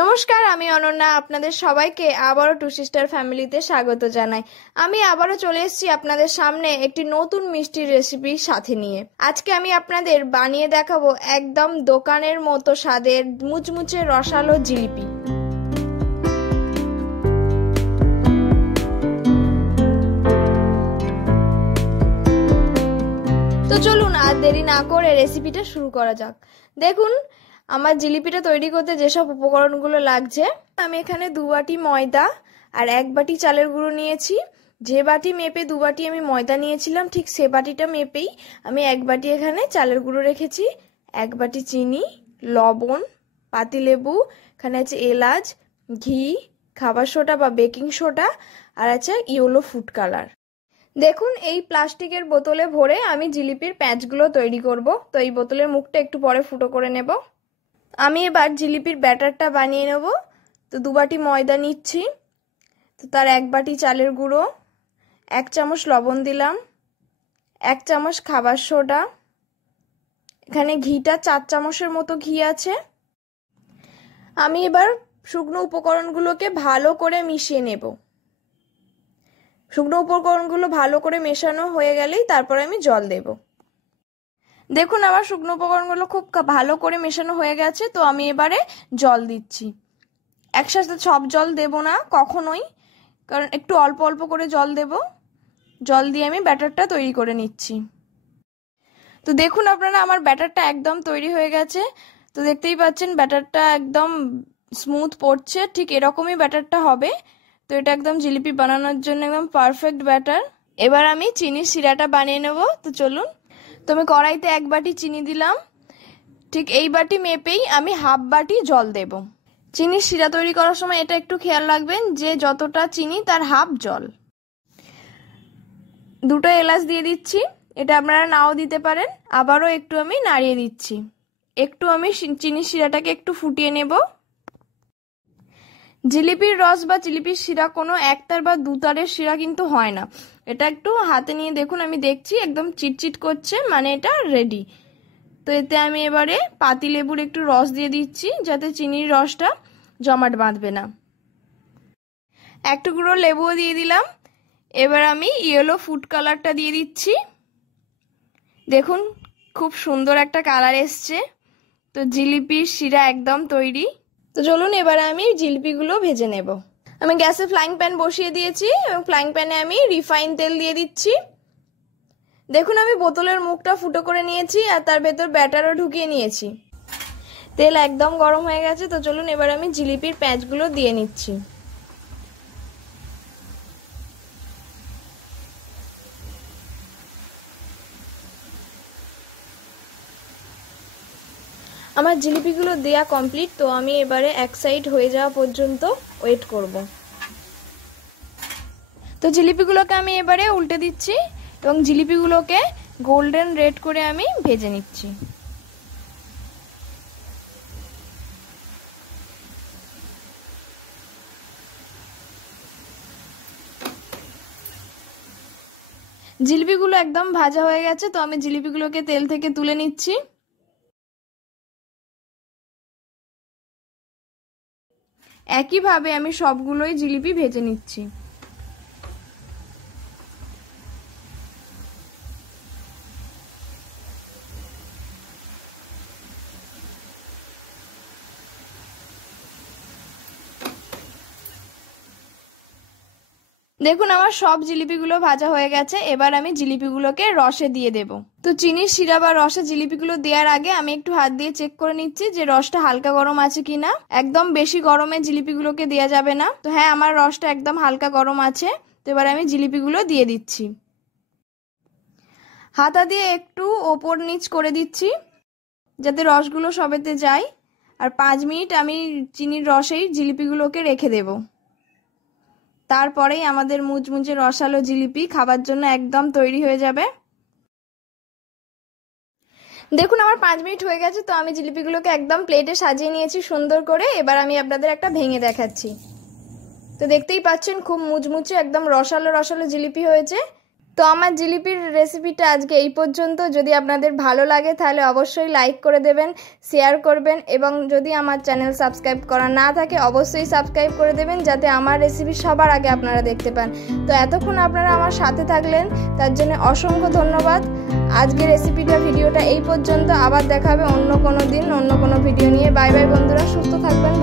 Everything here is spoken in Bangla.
নমস্কার, আমি অনন্যা। আপনাদের সবাইকে আবারও টু সিস্টার ফ্যামিলিতে স্বাগত জানাই। আমি আবারও চলে এসেছি আপনাদের সামনে একটি নতুন মিষ্টির রেসিপি সাথে নিয়ে। আজকে আমি আপনাদের বানিয়ে দেখাবো একদম দোকানের মতো স্বাদের মুচমুচে রসালো জিলিপি। তো চলুন আর দেরি না করে রেসিপিটা শুরু করা যাক। দেখুন, আমার জিলিপিটা তৈরি করতে যেসব উপকরণগুলো লাগছে, আমি এখানে 2 বাটি ময়দা আর 1 বাটি চালের গুঁড়ো নিয়েছি। যে বাটি মেপে 2 বাটি আমি ময়দা নিয়েছিলাম, ঠিক সে বাটিটা মেপেই আমি 1 বাটি এখানে চালের গুঁড়ো রেখেছি, 1 বাটি চিনি, লবণ, পাতিলেবু, এখানে আছে এলাচ, ঘি, খাবার সোডা বা বেকিং সোডা, আর আছে ইয়েলো ফুড কালার। দেখুন, এই প্লাস্টিকের বোতলে ভরে আমি জিলিপির প্যাঁচগুলো তৈরি করব। তো এই বোতলের মুখটা একটু পরে ফুটো করে নেব। আমি এবার জিলিপির ব্যাটারটা বানিয়ে নেব। তো 2 বাটি ময়দা নিচ্ছি, তো তার 1 বাটি চালের গুঁড়ো, 1 চামচ লবণ দিলাম, 1 চামচ খাবার সোডা, এখানে ঘিটা 4 চামচের মতো ঘি আছে। আমি এবার শুকনো উপকরণগুলোকে ভালো করে মিশিয়ে নেব। শুকনো উপকরণগুলো ভালো করে মেশানো হয়ে গেলেই তারপরে আমি জল দেব। দেখুন, আমার শুকনো উপকরণগুলো খুব ভালো করে মেশানো হয়ে গেছে। তো আমি এবারে জল দিচ্ছি। একসাথে সব জল দেব না কখনোই, কারণ একটু অল্প অল্প করে জল দেব। জল দিয়ে আমি ব্যাটারটা তৈরি করে নিচ্ছি। তো দেখুন আপনারা, আমার ব্যাটারটা একদম তৈরি হয়ে গেছে। তো দেখতেই পাচ্ছেন ব্যাটারটা একদম স্মুথ পড়ছে, ঠিক এরকমই ব্যাটারটা হবে। তো এটা একদম জিলিপি বানানোর জন্য একদম পারফেক্ট ব্যাটার। এবার আমি চিনির শিরাটা বানিয়ে নেব। তো চলুন, তো আমি কড়াইতে 1 বাটি চিনি দিলাম, ঠিক এই বাটি মেপেই আমি হাফ বাটি জল দেব। চিনির শিরা তৈরি করার সময় এটা একটু খেয়াল রাখবেন যে যতটা চিনি তার হাফ জল। 2টো এলাচ দিয়ে দিচ্ছি, এটা আপনারা নাও দিতে পারেন। আবারও একটু আমি নাড়িয়ে দিচ্ছি। একটু আমি চিনির শিরাটাকে একটু ফুটিয়ে নেব। জিলিপির রস বা জিলিপির শিরা কোনো একতার বা দুতারের শিরা কিন্তু হয় না। এটা একটু হাতে নিয়ে দেখুন, আমি দেখছি একদম চিটচিট করছে, মানে এটা রেডি। তো এতে আমি এবারে পাতিলেবুর একটু রস দিয়ে দিচ্ছি, যাতে চিনির রসটা জমাট বাঁধবে না। 1 টুকরো লেবুও দিয়ে দিলাম। এবার আমি ইয়েলো ফুড কালারটা দিয়ে দিচ্ছি। দেখুন, খুব সুন্দর একটা কালার এসছে। তো জিলিপির শিরা একদম তৈরি। তো চলুন এবার আমি জিলিপিগুলো ভেজে নেব। আমি গ্যাসে ফ্রাইং প্যান বসিয়ে দিয়েছি এবং ফ্রাইং প্যানে আমি রিফাইন তেল দিয়ে দিচ্ছি। দেখুন, আমি বোতলের মুখটা ফুটো করে নিয়েছি আর তার ভেতর ব্যাটারও ঢুকিয়ে নিয়েছি। তেল একদম গরম হয়ে গেছে। তো চলুন এবার আমি জিলিপির প্যাঁচগুলো দিয়ে নিচ্ছি। আমার জিলিপিগুলো দেয়া কমপ্লিট। তো আমি এবারে এক সাইড হয়ে যাওয়া পর্যন্ত ওয়েট করব। তো জিলিপিগুলোকে আমি এবারে উল্টে দিচ্ছি এবং জিলিপিগুলোকে গোল্ডেন রেড করে আমি ভেজে নিচ্ছি। জিলিপিগুলো একদম ভাজা হয়ে গেছে। তো আমি জিলিপিগুলোকে তেল থেকে তুলে নিচ্ছি। একইভাবে আমি সবগুলোই জিলিপি ভেজে নিচ্ছি। দেখুন, আমার সব জিলিপিগুলো ভাজা হয়ে গেছে। এবার আমি জিলিপিগুলোকে রসে দিয়ে দেব। তো চিনির শিরা বা রসে জিলিপিগুলো দেওয়ার আগে আমি একটু হাত দিয়ে চেক করে নিচ্ছি যে রসটা হালকা গরম আছে কিনা। একদম বেশি গরমে জিলিপিগুলোকে দেওয়া যাবে না। তো হ্যাঁ, আমার রসটা একদম হালকা গরম আছে। তো এবার আমি জিলিপিগুলো দিয়ে দিচ্ছি। হাতা দিয়ে একটু ওপর নিচ করে দিচ্ছি যাতে রসগুলো সবেতে যায়। আর 5 মিনিট আমি চিনির রসেই জিলিপিগুলোকে রেখে দেব। তারপরেই আমাদের মুচমুচে রসালো জিলিপি খাবার জন্য একদম তৈরি হয়ে যাবে। দেখুন, আমার 5 মিনিট হয়ে গেছে। তো আমি জিলিপিগুলোকে একদম প্লেটে সাজিয়ে নিয়েছি সুন্দর করে। এবার আমি আপনাদের একটা ভেঙে দেখাচ্ছি। তো দেখতেই পাচ্ছেন খুব মুচমুচে একদম রসালো রসালো জিলিপি হয়েছে। তো আমার জিলিপির রেসিপিটা আজকে এই পর্যন্ত। যদি আপনাদের ভালো লাগে তাহলে অবশ্যই লাইক করে দেবেন, শেয়ার করবেন, এবং যদি আমার চ্যানেল সাবস্ক্রাইব করা না থাকে অবশ্যই সাবস্ক্রাইব করে দেবেন, যাতে আমার রেসিপি সবার আগে আপনারা দেখতে পান। তো এতক্ষণ আপনারা আমার সাথে থাকলেন, তার জন্য অসংখ্য ধন্যবাদ। আজকের ভিডিওটা এই পর্যন্ত। আবার দেখা হবে অন্য কোনো দিন অন্য কোনো ভিডিও নিয়ে। বাই বাই বন্ধুরা, সুস্থ থাকবেন।